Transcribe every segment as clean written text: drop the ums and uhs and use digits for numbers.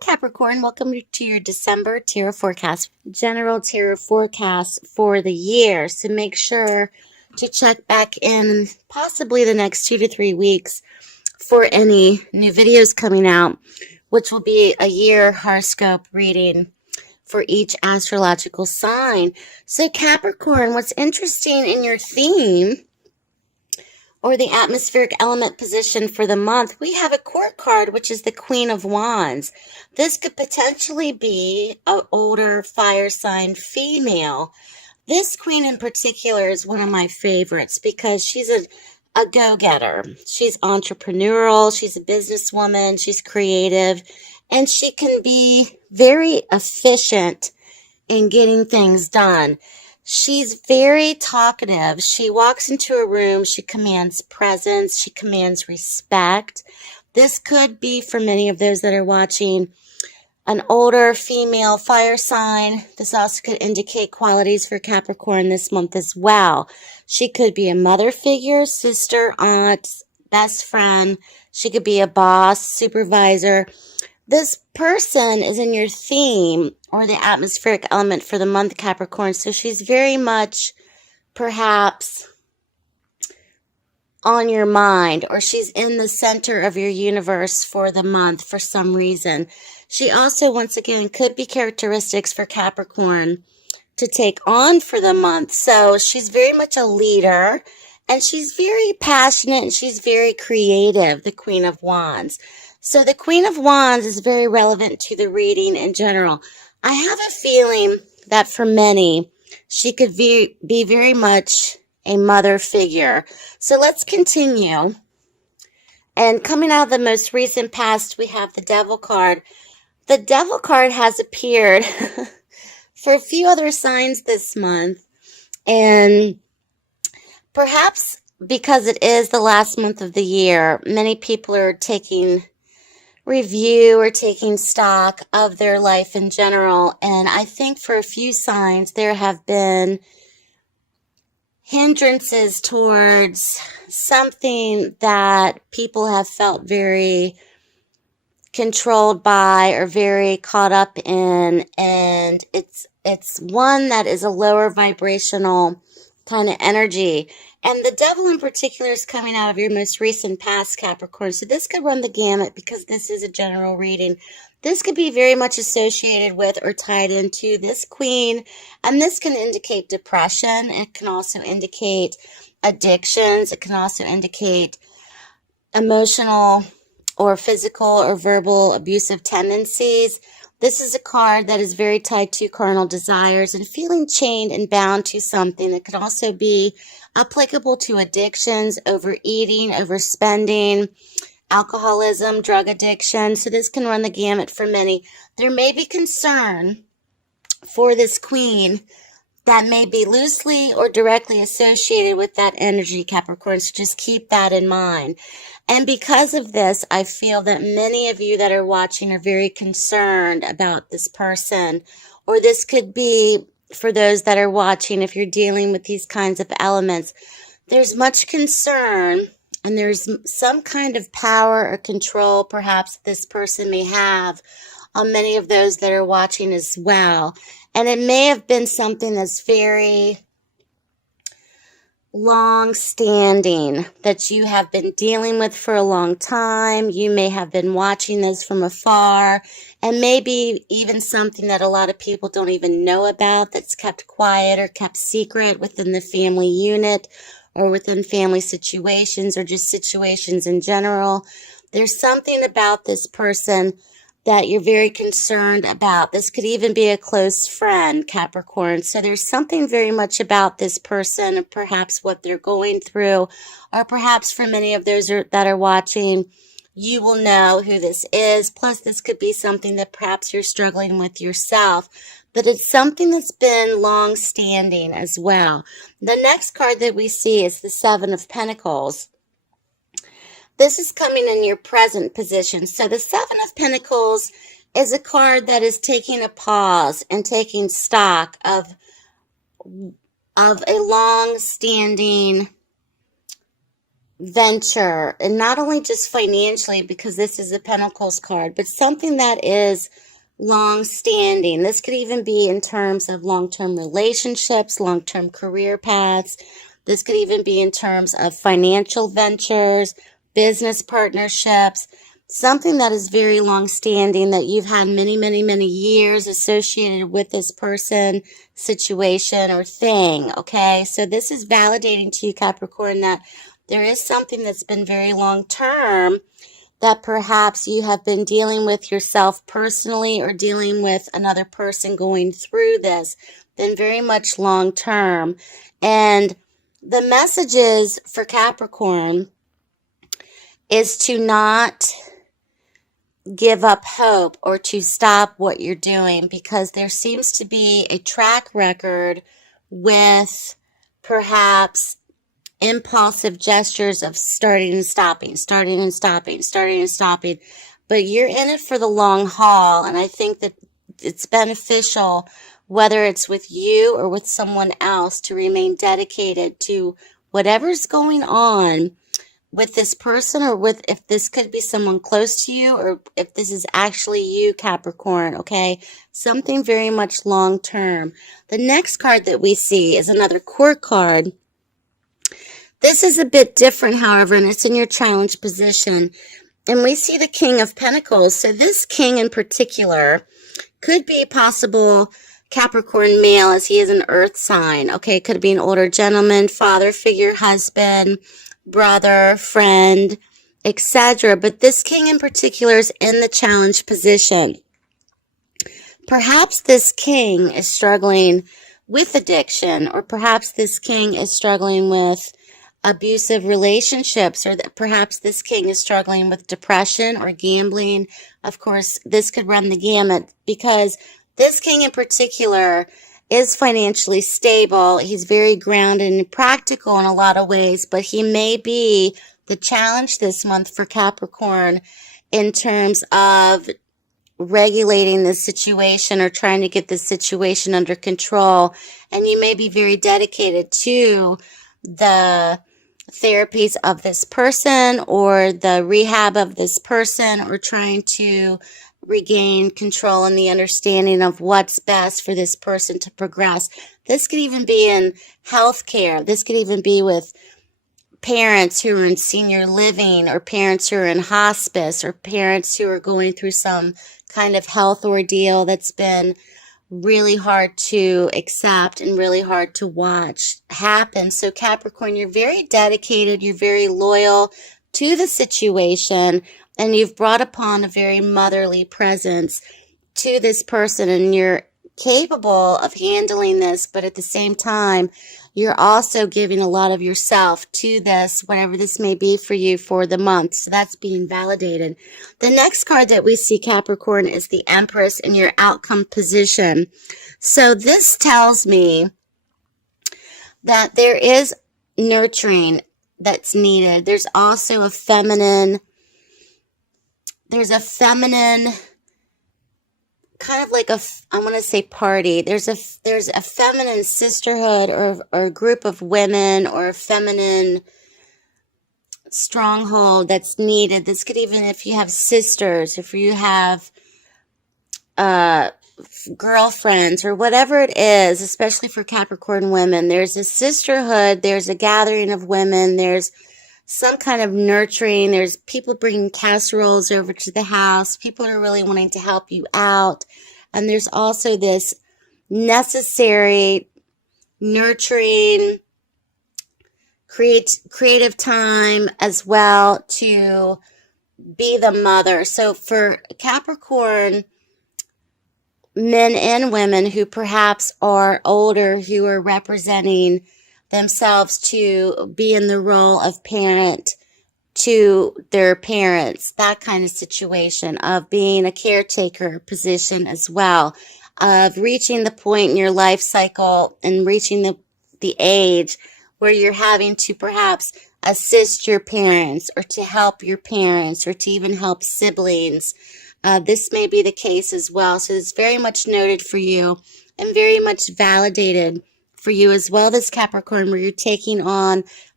Capricorn, welcome to your December tarot forecast, general tarot forecast for the year. So make sure to check back in possibly the next 2 to 3 weeks for any new videos coming out, which will be a year horoscope reading for each astrological sign. So Capricorn, what's interesting in your theme or the atmospheric element position for the month, we have a court card, which is the Queen of Wands. This could potentially be an older fire sign female. This queen in particular is one of my favorites because she's a go-getter. She's entrepreneurial, she's a businesswoman, she's creative, and she can be very efficient in getting things done. She's very talkative. She walks into a room, she commands presence, she commands respect. This could be, for many of those that are watching, an older female fire sign. This also could indicate qualities for Capricorn this month as well. She could be a mother figure, sister, aunt, best friend. She could be a boss, supervisor. This person is in your theme or the atmospheric element for the month, Capricorn. So she's very much perhaps on your mind, or she's in the center of your universe for the month for some reason. She also, once again, could be characteristics for Capricorn to take on for the month. So she's very much a leader, and she's very passionate, and she's very creative, the Queen of Wands. So the Queen of Wands is very relevant to the reading in general. I have a feeling that for many, she could be very much a mother figure. So let's continue. And coming out of the most recent past, we have the Devil card. The Devil card has appeared for a few other signs this month. And perhaps because it is the last month of the year, many people are taking review or taking stock of their life in general. And I think for a few signs, there have been hindrances towards something that people have felt very controlled by or very caught up in. And it's one that is a lower vibrational kind of energy. And the Devil in particular is coming out of your most recent past, Capricorn. So this could run the gamut because this is a general reading. This could be very much associated with or tied into this queen. And this can indicate depression. It can also indicate addictions. It can also indicate emotional or physical or verbal abusive tendencies. This is a card that is very tied to carnal desires and feeling chained and bound to something. That could also be applicable to addictions, overeating, overspending, alcoholism, drug addiction. So this can run the gamut for many. There may be concern for this queen that may be loosely or directly associated with that energy, Capricorn. So just keep that in mind. And because of this, I feel that many of you that are watching are very concerned about this person. Or this could be, for those that are watching, if you're dealing with these kinds of elements, there's much concern and there's some kind of power or control perhaps this person may have on many of those that are watching as well. And it may have been something that's very long-standing that you have been dealing with for a long time. You may have been watching this from afar, and maybe even something that a lot of people don't even know about, that's kept quiet or kept secret within the family unit or within family situations or just situations in general. There's something about this person that you're very concerned about. This could even be a close friend, Capricorn. So there's something very much about this person, perhaps what they're going through, or perhaps for many of those that are watching, you will know who this is. Plus, this could be something that perhaps you're struggling with yourself, but it's something that's been long-standing as well. The next card that we see is the Seven of Pentacles. This is coming in your present position. So the Seven of Pentacles is a card that is taking a pause and taking stock of a long-standing venture, and not only just financially, because this is a Pentacles card, but something that is long standing. This could even be in terms of long-term relationships, long-term career paths. This could even be in terms of financial ventures, business partnerships, something that is very long standing that you've had many, many, many years associated with this person, situation, or thing. Okay, so this is validating to you, Capricorn, that there is something that's been very long term that perhaps you have been dealing with yourself personally or dealing with another person going through this, been very much long term. And the messages for Capricorn is to not give up hope or to stop what you're doing, because there seems to be a track record with perhaps impulsive gestures of starting and stopping, starting and stopping, starting and stopping. But you're in it for the long haul, and I think that it's beneficial, whether it's with you or with someone else, to remain dedicated to whatever's going on with this person, or with, if this could be someone close to you, or if this is actually you, Capricorn, okay? Something very much long term. The next card that we see is another court card. This is a bit different, however, and it's in your challenge position. And we see the King of Pentacles. So this king in particular could be a possible Capricorn male, as he is an earth sign. Okay, it could be an older gentleman, father figure, husband, brother, friend, etc. But this king in particular is in the challenge position. Perhaps this king is struggling with addiction, or perhaps this king is struggling with abusive relationships, or that perhaps this king is struggling with depression or gambling. Of course, this could run the gamut, because this king in particular is financially stable. He's very grounded and practical in a lot of ways, but he may be the challenge this month for Capricorn in terms of regulating the situation or trying to get the situation under control. And you may be very dedicated to the therapies of this person, or the rehab of this person, or trying to regain control and the understanding of what's best for this person to progress. This could even be in healthcare. This could even be with parents who are in senior living, or parents who are in hospice, or parents who are going through some kind of health ordeal that's been really hard to accept and really hard to watch happen. So Capricorn, you're very dedicated, you're very loyal to the situation, and you've brought upon a very motherly presence to this person, and you're capable of handling this, but at the same time, you're also giving a lot of yourself to this, whatever this may be for you for the month. So that's being validated. The next card that we see, Capricorn, is the Empress in your outcome position. So this tells me that there is nurturing that's needed. There's also a feminine, kind of like I want to say party. There's a feminine sisterhood, or a group of women, or a feminine stronghold that's needed. This could even, if you have sisters, if you have girlfriends, or whatever it is, especially for Capricorn women, there's a sisterhood, there's a gathering of women, there's some kind of nurturing, there's people bringing casseroles over to the house, people are really wanting to help you out, and there's also this necessary nurturing, creative time as well to be the mother. So for Capricorn men and women who perhaps are older, who are representing themselves to be in the role of parent to their parents, that kind of situation, of being a caretaker position as well, of reaching the point in your life cycle and reaching the age where you're having to perhaps assist your parents, or to help your parents, or to even help siblings. This may be the case as well. So it's very much noted for you and very much validated for you as well, this Capricorn, where you're taking on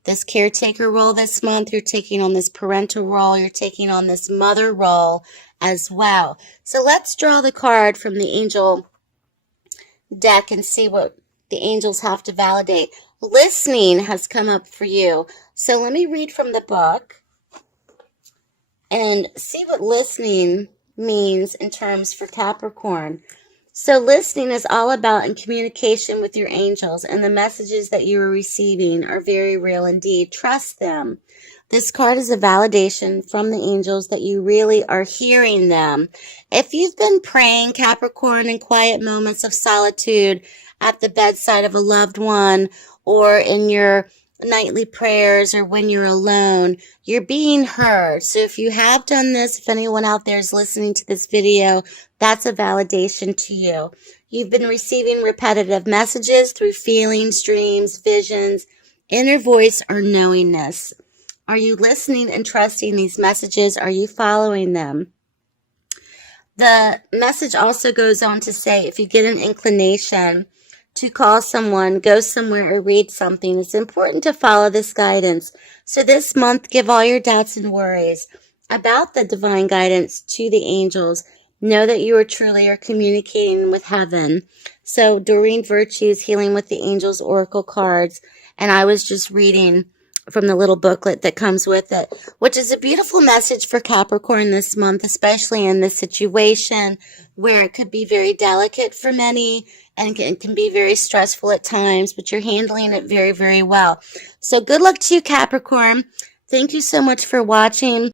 this caretaker role this month. You're taking on this parental role. You're taking on this mother role as well. So let's draw the card from the angel deck and see what the angels have to validate. Listening has come up for you. So let me read from the book and see what listening means in terms for Capricorn. So listening is all about in communication with your angels, and the messages that you are receiving are very real indeed. Trust them. This card is a validation from the angels that you really are hearing them. If you've been praying, Capricorn, in quiet moments of solitude at the bedside of a loved one, or in your nightly prayers, or when you're alone, you're being heard. So if you have done this, if anyone out there is listening to this video, that's a validation to you. You've been receiving repetitive messages through feelings, dreams, visions, inner voice, or knowingness. Are you listening and trusting these messages? Are you following them? The message also goes on to say, if you get an inclination to call someone, go somewhere, or read something, it's important to follow this guidance. So this month, give all your doubts and worries about the divine guidance to the angels. Know that you are communicating with heaven. So Doreen Virtue's Healing with the Angels Oracle cards, and I was just reading from the little booklet that comes with it, which is a beautiful message for Capricorn this month, especially in this situation where it could be very delicate for many and it can be very stressful at times, but you're handling it very, very well. So good luck to you, Capricorn. Thank you so much for watching.